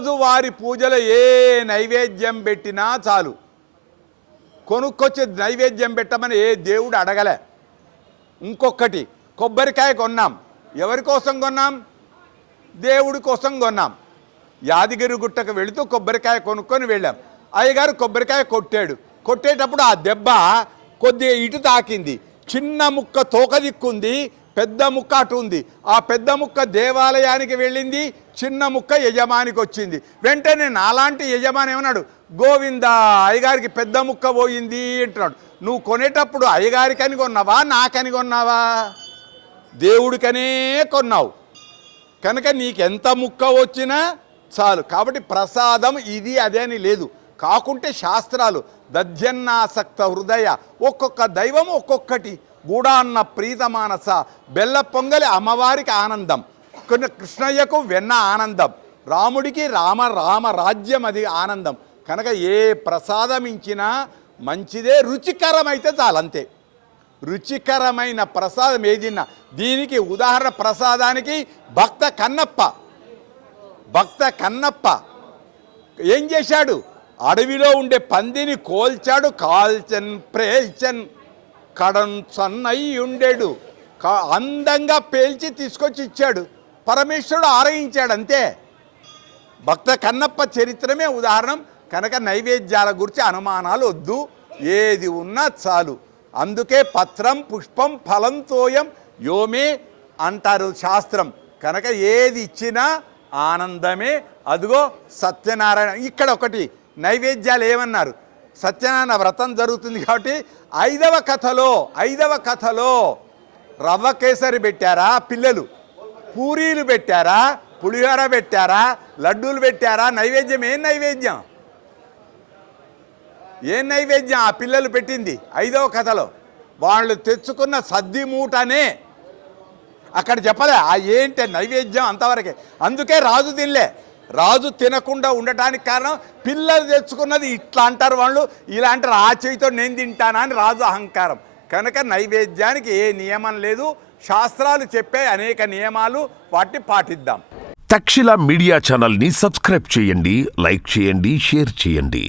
రోజువారి పూజలో ఏ నైవేద్యం పెట్టినా చాలు. కొనుక్కొచ్చి నైవేద్యం పెట్టమని ఏ దేవుడు అడగలే. ఇంకొకటి, కొబ్బరికాయ కొన్నాం. ఎవరి కోసం కొన్నాం? దేవుడి కోసం కొన్నాం. యాదగిరి గుట్టకు వెళుతూ కొబ్బరికాయ కొనుక్కొని వెళ్ళాం. అయ్యగారు కొబ్బరికాయ కొట్టాడు. కొట్టేటప్పుడు ఆ దెబ్బ కొద్దిగా ఇటు తాకింది. చిన్న ముక్క తోక దిక్కుంది, పెద్ద ముక్క అటు ఉంది. ఆ పెద్ద ముక్క దేవాలయానికి వెళ్ళింది, చిన్న ముక్క యజమానికి వచ్చింది. వెంటనే నాలాంటి యజమాని ఏమన్నాడు, గోవిందా అయ్యగారికి పెద్ద ముక్క పోయింది అంటున్నాడు. నువ్వు కొనేటప్పుడు అయ్యగారికని కొన్నావా, నాకని కొన్నావా? దేవుడికనే కొన్నావు కనుక నీకెంత ముక్క వచ్చినా చాలు. కాబట్టి ప్రసాదం ఇది అదే అని లేదు. కాకుంటే శాస్త్రాలు దధ్యన్నాసక్త హృదయ, ఒక్కొక్క దైవం ఒక్కొక్కటి. గూడాన్న ప్రీతమానస, బెల్ల పొంగలి అమ్మవారికి ఆనందం, కృష్ణయ్యకు వెన్న ఆనందం, రాముడికి రామ రాజ్యం అది ఆనందం. కనుక ఏ ప్రసాదం ఇచ్చినా మంచిదే, రుచికరమైతే చాలంతే. రుచికరమైన ప్రసాదం ఏదిన్నా. దీనికి ఉదాహరణ ప్రసాదానికి భక్త కన్నప్ప ఏం చేశాడు? అడవిలో ఉండే పందిని కోల్చాడు, కాల్చన్ ప్రేల్చన్ కడన్ సన్నయ్యుండేడు, అందంగా పేల్చి తీసుకొచ్చి ఇచ్చాడు. పరమేశ్వరుడు ఆరగించాడు అంతే. భక్త కన్నప్ప చరిత్రమే ఉదాహరణ. కనుక నైవేద్యాల గురించి అనుమానాలు వద్దు, ఏది ఉన్నా చాలు. అందుకే పత్రం పుష్పం ఫలం తోయం యోమే అంటారు శాస్త్రం. కనుక ఏది ఇచ్చినా ఆనందమే. అదిగో సత్యనారాయణ. ఇక్కడ ఒకటి నైవేద్యాలు ఏమన్నారు? సత్యనారాయణ వ్రతం జరుగుతుంది కాబట్టి ఐదవ కథలో రవ్వ కేసరి పెట్టారా పిల్లలు, పూరీలు పెట్టారా, పులిహోర పెట్టారా, లడ్డూలు పెట్టారా? నైవేద్యం ఏం నైవేద్యం? ఆ పిల్లలు పెట్టింది ఐదవ కథలో. వాళ్ళు తెచ్చుకున్న సద్ది మూటనే అక్కడ చెప్పలే. ఆ ఏంటి నైవేద్యం అంతవరకే. అందుకే రాజు తినలే. రాజు తినకుండా ఉండటానికి కారణం పిల్లలు తెచ్చుకున్నది ఇట్లా అంటారు వాళ్ళు, ఇలా అంటారు. ఆ చేయితో నేను తింటానా అని రాజు అహంకారం. కనుక నైవేద్యానికి ఏ నియమం లేదు. శాస్త్రాలు చెప్పే అనేక నియమాలు, వాటిని పాటిద్దాం. తక్షశిల మీడియా ఛానల్ని సబ్స్క్రైబ్ చేయండి, లైక్ చేయండి, షేర్ చేయండి.